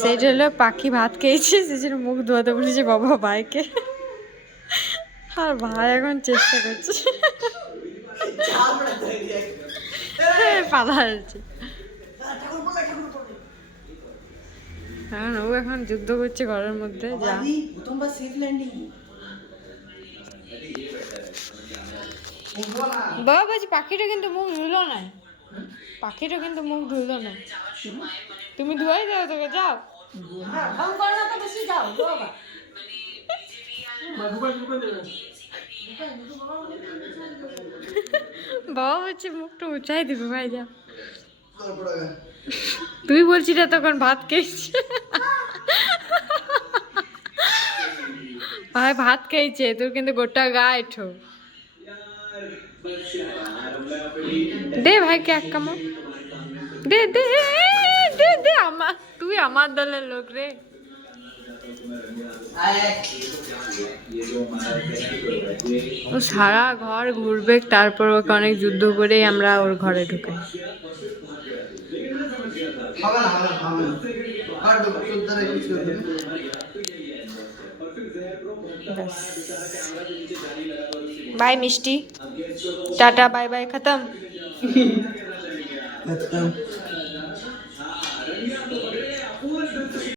সেইটা হলো পাখি ভাত খেয়েছে, সেই জন্য মুখ ধোয়াতে বলেছে বাবা ভাইকে। আর ভাই এখন চেষ্টা করছে, পালাচ্ছে। হ্যাঁ, ও এখন যুদ্ধ করছে ঘরের মধ্যে। যা বাবা বলছি, পাখিটা কিন্তু মুখ ধুলো না, পাখিটা কিন্তু মুখ ধুলো না। তুমি ধুয়াই দাও তোকে, যাও। বাবা বলছে মুখটা উঁচাই দিবে, ভাই যা। তুই বলছি না তখন ভাত খেয়েছি, ভাই ভাত খেয়েছে তোর কিন্তু গোটা গায়ে ঠো। দে ভাইকে এক কামড় দে, দে দে দে, আমার তুই আমার দলের লোক রে। ও সারা ঘর ঘুরবে, তারপর ওকে অনেক যুদ্ধ করেই আমরা ওর ঘরে ঢুকাই। बाय मिष्टी, टाटा बाय बाय, खत्म।